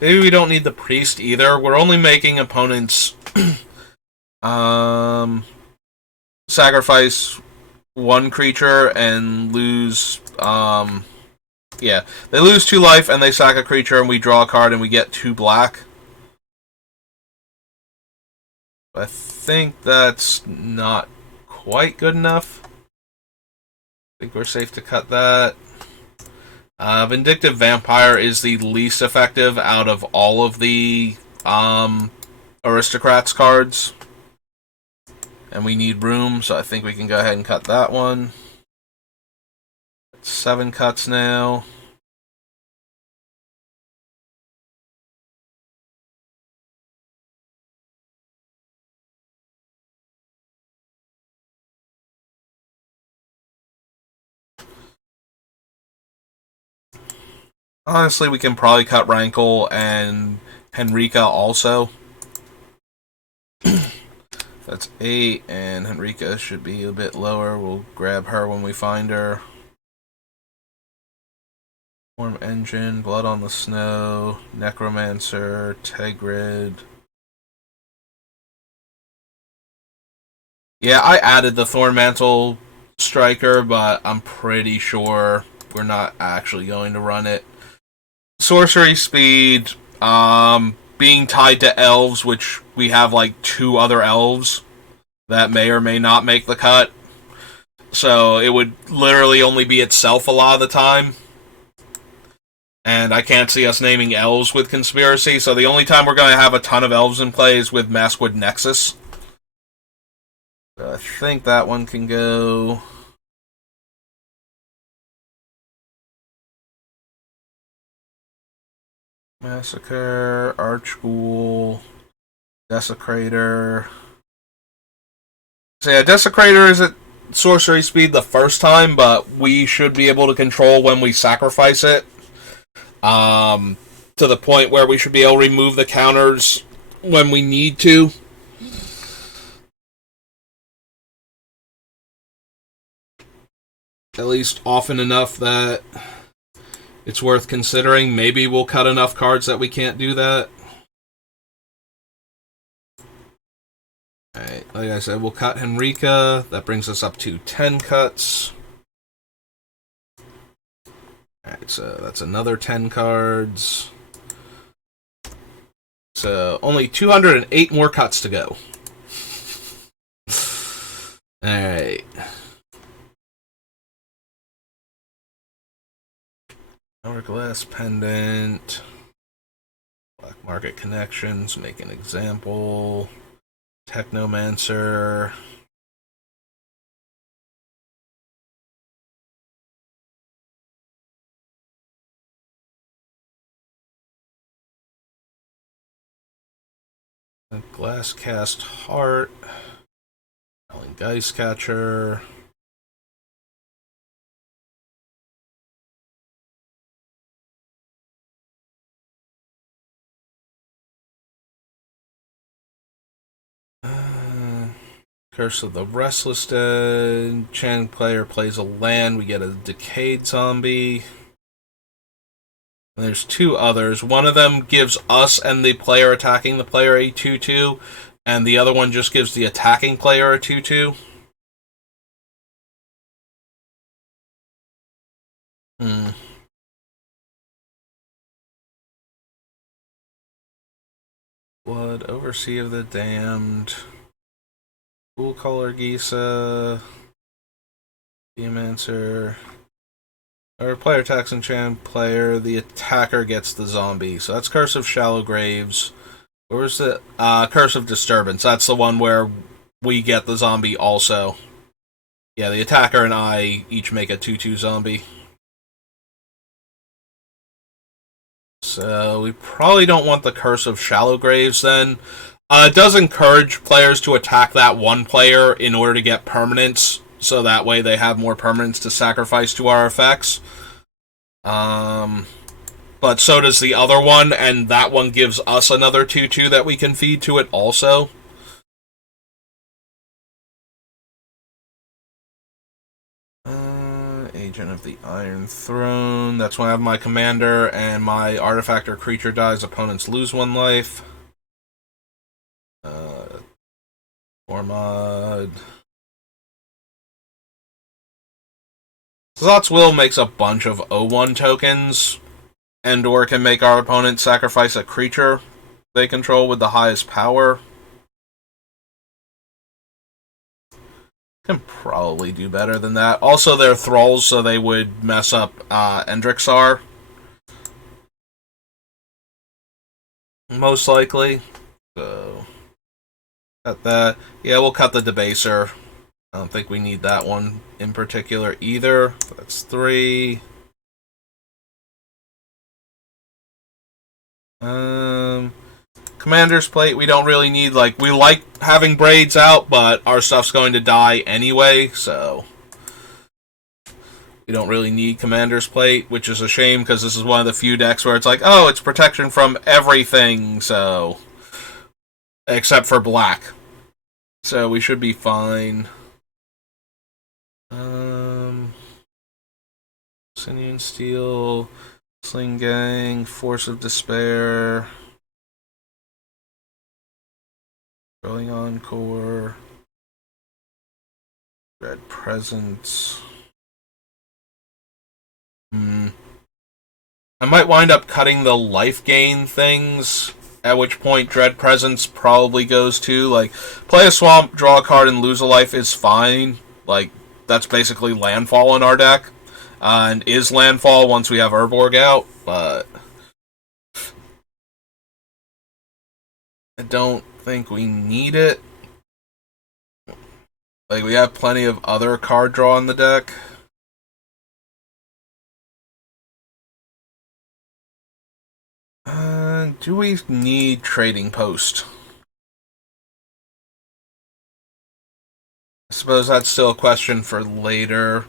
Maybe we don't need the Priest either. We're only making opponents sacrifice 1 creature and lose they lose 2 life and they sack a creature and we draw a card and we get 2 black. I think that's not quite good enough. I think we're safe to cut that. Vindictive Vampire is the least effective out of all of the Aristocrats cards. And we need room, so I think we can go ahead and cut that one. 7 cuts now. Honestly, we can probably cut Rankle and Henrika also. That's 8, and Henrika should be a bit lower. We'll grab her when we find her. Storm Engine, Blood on the Snow, Necromancer, Tegrid. Yeah, I added the Thornmantle Striker, but I'm pretty sure we're not actually going to run it. Sorcery Speed, being tied to elves, which we have like 2 other elves that may or may not make the cut. So it would literally only be itself a lot of the time. And I can't see us naming elves with Conspiracy, so the only time we're going to have a ton of elves in play is with Maskwood Nexus. So I think that one can go. Massacre, Archghoul, Desecrator. So yeah, Desecrator is at sorcery speed the first time, but we should be able to control when we sacrifice it. To the point where we should be able to remove the counters when we need to. At least often enough that it's worth considering. Maybe we'll cut enough cards that we can't do that. Alright, like I said, we'll cut Henrika. That brings us up to 10 cuts. Alright, so that's another 10 cards. So only 208 more cuts to go. Alright. Hourglass Pendant. Black Market Connections, make an example. Technomancer. Glasscast Heart. Geist Catcher. Curse of the Restless Dead. Chan player plays a land. We get a Decayed Zombie. And there's two others. One of them gives us and the player attacking the player a 2/2, and the other one just gives the attacking player a 2/2. Blood, Overseer of the Damned. Cool Color Gisa. Geomancer. Our player attacks enchant player, the attacker gets the zombie. So that's Curse of Shallow Graves. Where's the Curse of Disturbance? That's the one where we get the zombie also. Yeah, the attacker and I each make a 2/2 zombie. So we probably don't want the Curse of Shallow Graves then. It does encourage players to attack that one player in order to get permanents, so that way they have more permanents to sacrifice to our effects. But so does the other one, and that one gives us another 2/2 that we can feed to it also. Agent of the Iron Throne. That's when I have my commander and my artifact or creature dies, opponents lose 1 life. Ormod. Zot's Will makes a bunch of O1 tokens, and or can make our opponent sacrifice a creature they control with the highest power. Can probably do better than that. Also, they're thralls, so they would mess up Endrixar. Most likely. So, cut that. Yeah, we'll cut the Debaser. I don't think we need that one in particular either. That's 3. Commander's Plate, we don't really need, like, we like having Braids out, but our stuff's going to die anyway, so we don't really need Commander's Plate, which is a shame, because this is one of the few decks where it's like, oh, it's protection from everything, so, except for black. So we should be fine. Sinew Steel, Sling Gang, Force of Despair, Rolling Encore, Red Presence. I might wind up cutting the life gain things, at which point Dread Presence probably goes too. Like, play a swamp, draw a card, and lose a life is fine. Like, that's basically landfall in our deck. And is landfall once we have Urborg out. but I don't think we need it. Like, we have plenty of other card draw in the deck. Do we need Trading Post? I suppose that's still a question for later.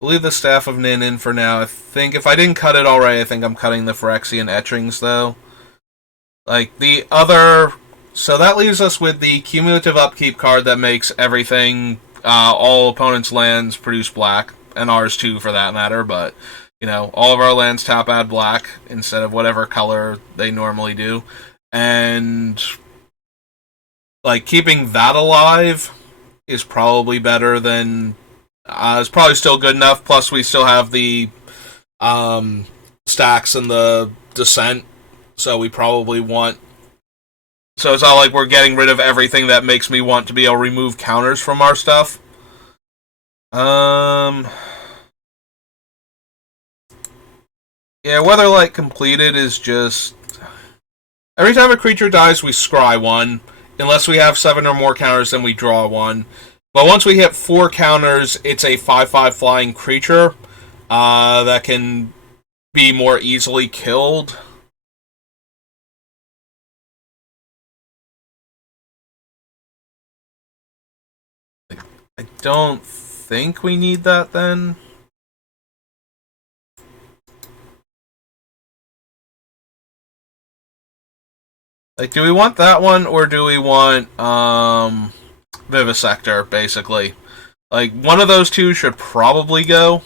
Leave the Staff of Nin in for now. I think if I didn't cut it already, I think I'm cutting the Phyrexian Etchings, though. Like, the other... So that leaves us with the cumulative upkeep card that makes everything, all opponents' lands produce black, and ours too, for that matter, but, you know, all of our lands tap add black instead of whatever color they normally do. And, like, keeping that alive is probably better than... it's probably still good enough, plus we still have the stacks and the Descent, so we probably want... So it's not like we're getting rid of everything that makes me want to be able to remove counters from our stuff. Yeah, Weatherlight Completed is just... Every time a creature dies, we scry one. Unless we have 7 or more counters, then we draw one. But once we hit 4 counters, it's a 5/5 flying creature that can be more easily killed. I don't think we need that then. Like, do we want that one, or do we want Vivisector, basically? Like, one of those two should probably go.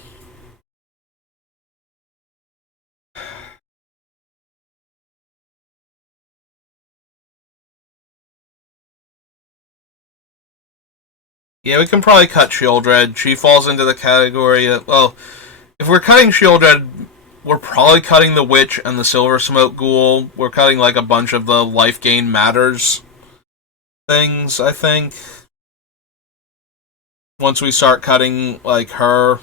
Yeah, we can probably cut Shieldred. She falls into the category of... Well, if we're cutting Shieldred, we're probably cutting the Witch and the Silver Smoke Ghoul. We're cutting, like, a bunch of the Life Gain Matters things, I think. Once we start cutting, like, her...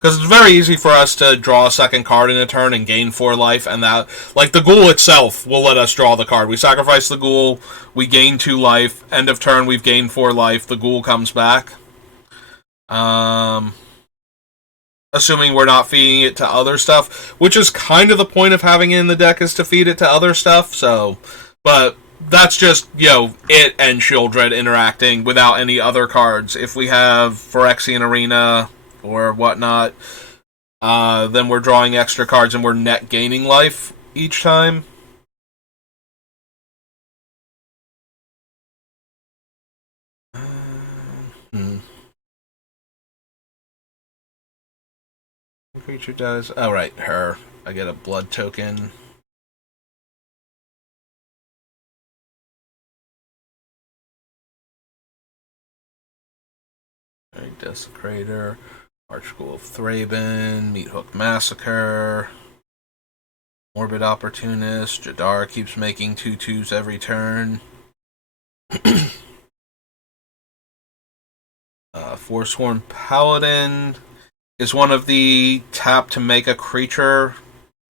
Because it's very easy for us to draw a second card in a turn and gain 4 life, and that, like, the Ghoul itself will let us draw the card. We sacrifice the Ghoul, we gain 2 life, end of turn we've gained 4 life, the Ghoul comes back. Assuming we're not feeding it to other stuff, which is kind of the point of having it in the deck, is to feed it to other stuff, so... But that's just, you know, it and Shieldred interacting without any other cards. If we have Phyrexian Arena... or whatnot, then we're drawing extra cards and we're net gaining life each time. The creature does... Oh, right, her. I get a blood token. Right, Desecrator. Archghoul of Thraben, Meathook Massacre, Morbid Opportunist, Jadar keeps making 2/2s every turn. Forsworn Paladin is one of the tap to make a creature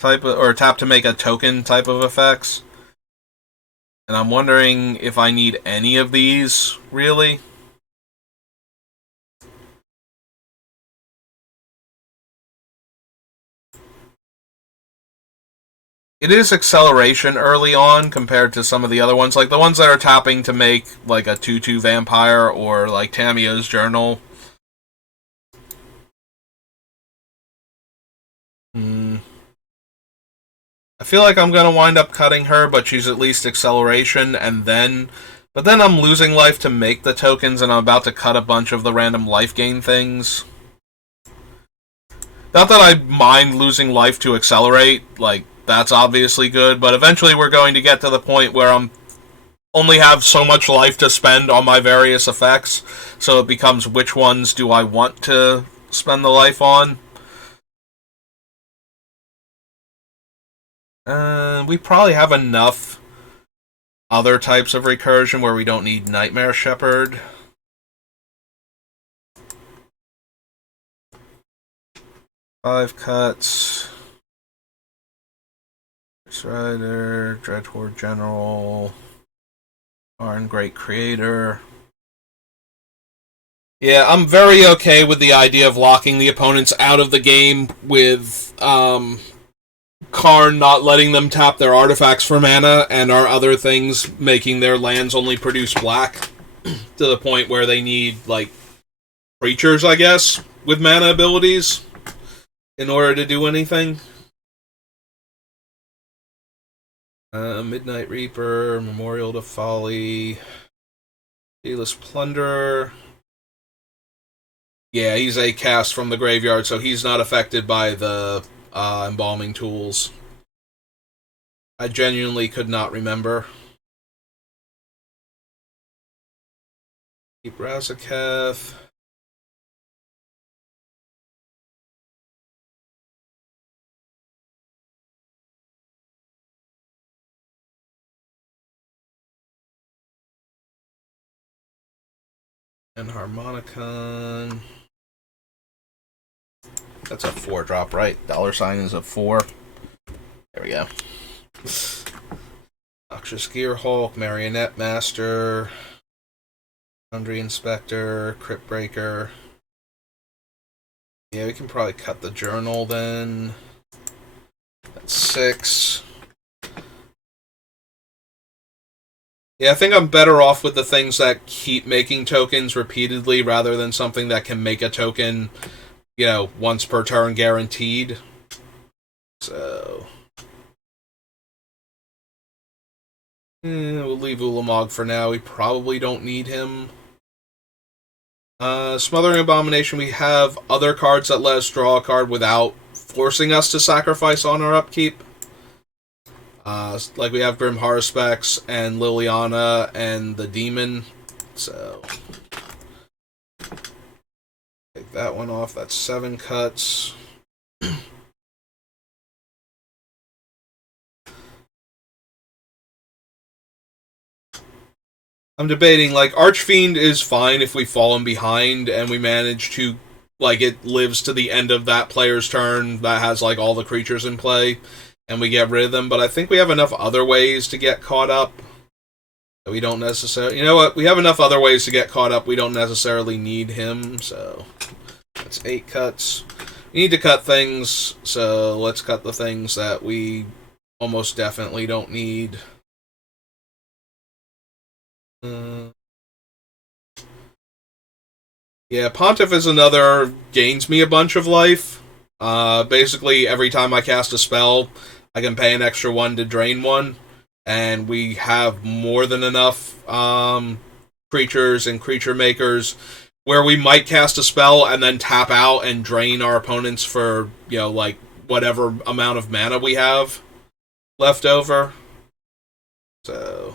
type of, or tap to make a token type of effects. And I'm wondering if I need any of these, really. It is acceleration early on compared to some of the other ones. Like the ones that are tapping to make like a 2/2 vampire or like Tamiyo's Journal. I feel like I'm going to wind up cutting her, but she's at least acceleration, and then... But then I'm losing life to make the tokens, and I'm about to cut a bunch of the random life gain things. Not that I mind losing life to accelerate, like, that's obviously good, but eventually we're going to get to the point where I'm only have so much life to spend on my various effects, so it becomes which ones do I want to spend the life on. We probably have enough other types of recursion where we don't need Nightmare Shepherd. 5 cuts. Rider, Dreadhorde General, Arn Great Creator. Yeah, I'm very okay with the idea of locking the opponents out of the game with Karn not letting them tap their artifacts for mana, and our other things making their lands only produce black to the point where they need, like, creatures, I guess, with mana abilities in order to do anything. Midnight Reaper, Memorial to Folly, Dealess Plunderer. Yeah, he's a cast from the graveyard, so he's not affected by the embalming tools. I genuinely could not remember. Keep Razaketh. And Harmonicon. That's a 4-drop, right? $sign is a 4. There we go. Noxious Gearhulk, Marionette Master, Sundry Inspector, Crypt Breaker. Yeah, we can probably cut the journal then. That's 6. Yeah, I think I'm better off with the things that keep making tokens repeatedly rather than something that can make a token, once per turn guaranteed. So we'll leave Ulamog for now. We probably don't need him. Smothering Abomination, we have other cards that let us draw a card without forcing us to sacrifice on our upkeep. Like we have Grim Haruspex and Liliana and the Demon. So take that one off. That's 7 cuts. I'm debating, like, Archfiend is fine if we've fallen behind and we manage to, like, it lives to the end of that player's turn that has, like, all the creatures in play, and we get rid of them, but I think we have enough other ways to get caught up that we don't necessarily... You know what? We have enough other ways to get caught up. We don't necessarily need him, so... That's 8 cuts. We need to cut things, so let's cut the things that we almost definitely don't need. Yeah, Pontiff is another gains me a bunch of life. Basically, every time I cast a spell, I can pay an extra 1 to drain 1, and we have more than enough creatures and creature makers where we might cast a spell and then tap out and drain our opponents for, like, whatever amount of mana we have left over. So...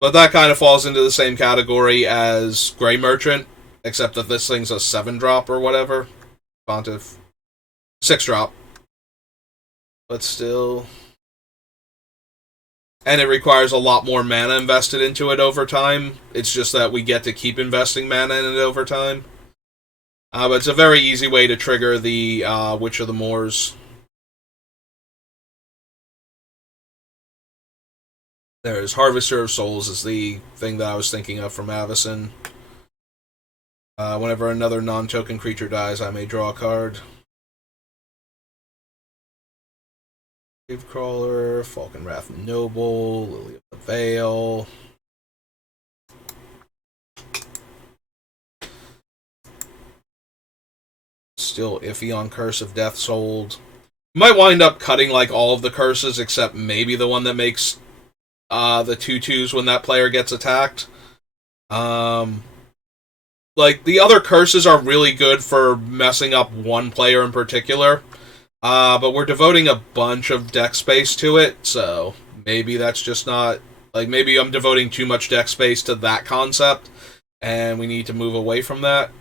But that kind of falls into the same category as Grey Merchant, except that this thing's a 7-drop or whatever. Pontiff. 6-drop. But still... And it requires a lot more mana invested into it over time. It's just that we get to keep investing mana in it over time. But it's a very easy way to trigger the Witch of the Moors. There's Harvester of Souls is the thing that I was thinking of from Avacyn. Whenever another non-token creature dies, I may draw a card. Gravecrawler, Falconwrath Noble, Lily of the Veil. Still iffy on Curse of Death Sold. You might wind up cutting, like, all of the curses except maybe the one that makes the 2/2s when that player gets attacked. Like, the other curses are really good for messing up one player in particular, but we're devoting a bunch of deck space to it, so maybe that's just not... Like, maybe I'm devoting too much deck space to that concept, and we need to move away from that.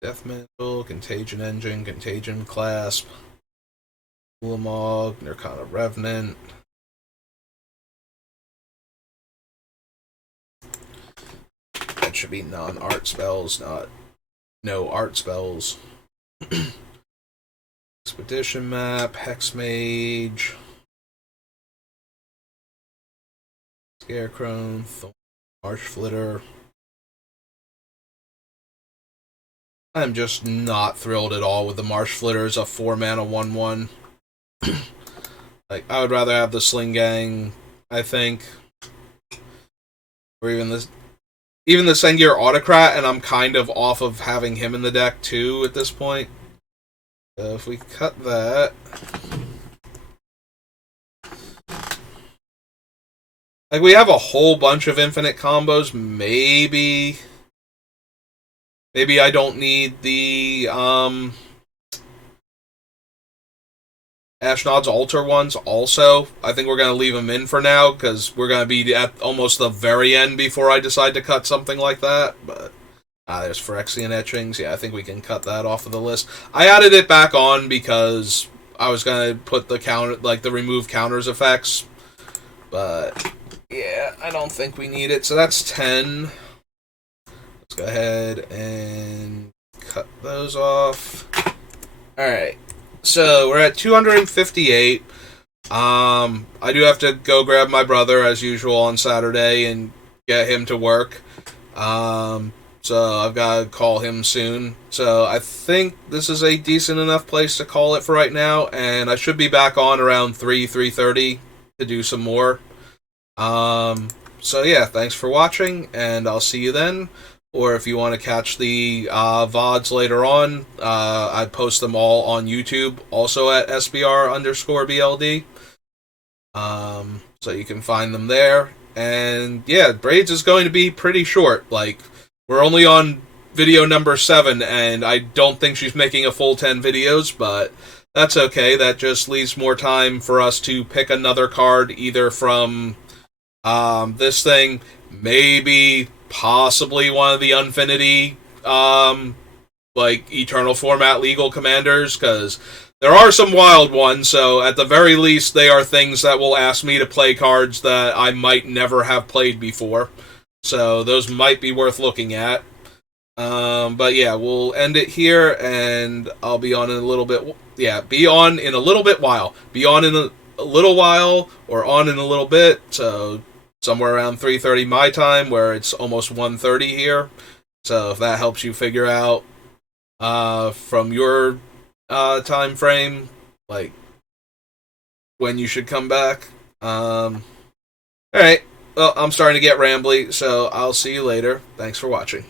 Death Mantle, Contagion Engine, Contagion Clasp, Ulamog, Nirkana Revenant. it should be non-art spells, not no art spells. Expedition map, Hex Mage, Scarecrow, Marsh Flitter. I'm just not thrilled at all with the Marsh Flitter as a 4-mana 1/1. Like, I would rather have the Sling Gang, I think. Or even the Sengir Autocrat, and I'm kind of off of having him in the deck too at this point. So if we cut that, like, we have a whole bunch of infinite combos. Maybe I don't need the Ashnod's Altar ones also. I think we're going to leave them in for now, because we're going to be at almost the very end before I decide to cut something like that. But there's Phyrexian Etchings. Yeah, I think we can cut that off of the list. I added it back on because I was going to put the counter, like the remove counters effects. But yeah, I don't think we need it. So that's 10. Let's go ahead and cut those off. Alright. So we're at 258. I do have to go grab my brother as usual on Saturday and get him to work. So I've got to call him soon. So I think this is a decent enough place to call it for right now, and I should be back on around 3:30 to do some more. So yeah, thanks for watching, and I'll see you then. Or if you want to catch the VODs later on, I post them all on YouTube, also at SBR_BLD. So you can find them there. And yeah, Braids is going to be pretty short. Like, we're only on video number 7, and I don't think she's making a full 10 videos, but that's okay. That just leaves more time for us to pick another card, either from this thing, maybe possibly one of the Unfinity, like, Eternal Format Legal Commanders, because there are some wild ones, so at the very least, they are things that will ask me to play cards that I might never have played before. So those might be worth looking at. But yeah, we'll end it here, and I'll be on in a little bit. Yeah, be on in a little bit while. Be on in a little while, or on in a little bit, so somewhere around 3:30 my time, where it's almost 1:30 here. So if that helps you figure out from your time frame, like, when you should come back. Alright, well, I'm starting to get rambly, so I'll see you later. Thanks for watching.